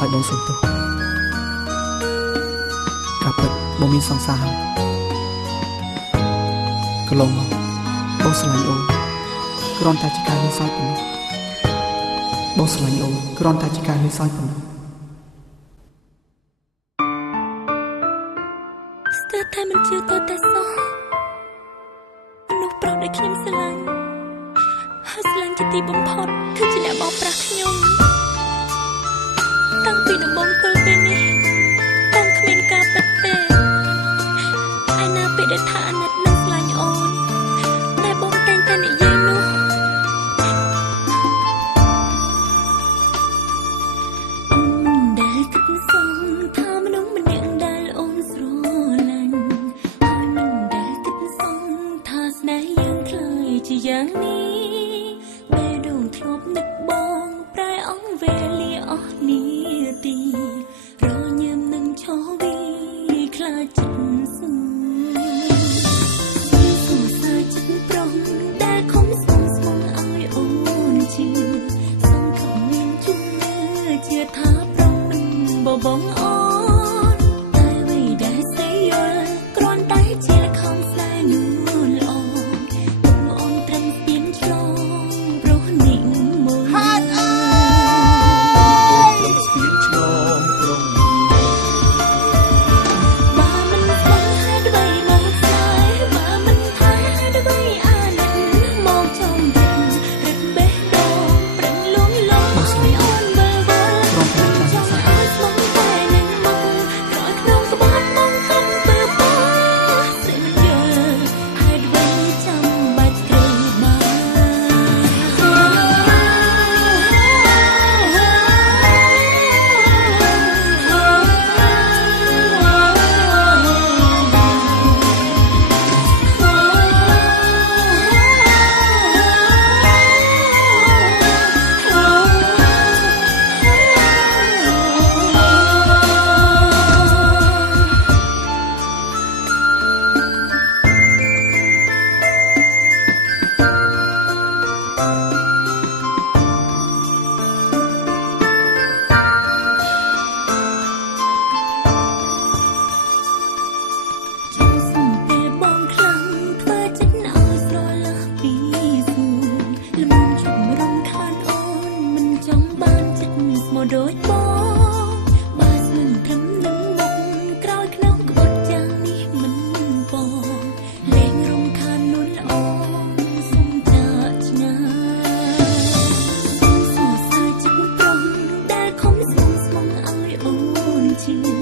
ឲ្យបងសុំទោសការពិតបងមានសង្សារកន្លងមកបងស្រឡាញ់អូនគ្រាន់តែជាការលេងសើចប៉ុណ្ណោះបងស្រឡាញ់អូនគ្រាន់តែជាការលេងសើចប៉ុណ្ណោះស្ទើរតែមិនជឿទៅតែសោះមនុស្សប្រុសដែលខ្ញុំស្រឡាញ់ហើយស្រឡាញ់ជាទីបំផុតគឺជាអ្នកបោកប្រាស់ខ្ញុំតាំងពីដំបូងទល់ពេលនេះបងគ្មានការពិតទេឯណាពេលដែលថាអាណិតនិងស្រឡាញ់អូនតែបងតែងតែនិយាយនោះដែលគិតសងថាមនុស្សម្នាក់ដែលអូនស្រឡាញ់ហើយមិនដែលគិតសងថាស្នេហ៍យើងខ្លាយជាយ៉ាងនេះពេលដងធ្លាប់នឹកបងប្រែអង្វេលាអស់នាទីរញឹមនឹងឈរវីខ្លាចចិត្តសួរសង្សារចិត្តប្រុងដែលខំស្មងស្មងឲ្យអូនជឿសងខំមានជំនឿជាថាប្រុងមិនបបងអូនតែអ្វីដែលស្ដីយល់គ្រាន់តែជាលខំស្នេហ៍នួនល្អពុំអូនត្រឹមស្ពានឆ្លងព្រោះនិមន្តហាត់អើយស្ពានឆ្លងព្រោះបើមិនស្គាល់ហេតុអ្វីមកស្នេហ៍បើមិនថាហេតុអ្វីអាណិតមកចំចិត្តរឹតបេះដូងប្រឹងលួងលោមឲ្យអូនមើលមើលចង់ឲ្យស្មងតែនឹងមកក្រោយក្នុងក្បត់មកកំពើពោស្រីមិនយល់ហេតុអ្វីចាំបាច់ត្រូវបានដូចបងបើស្មិនធឹមនឹងមុខក្រោយក្នុងក្បត់យ៉ាងនេះមិនបងលែងរំខាននួនល្អសុំចាកឆ្ងាយសុំសរសើរចិត្តប្រុងដែលខំស្មងស្មងឲ្យអូនជឿ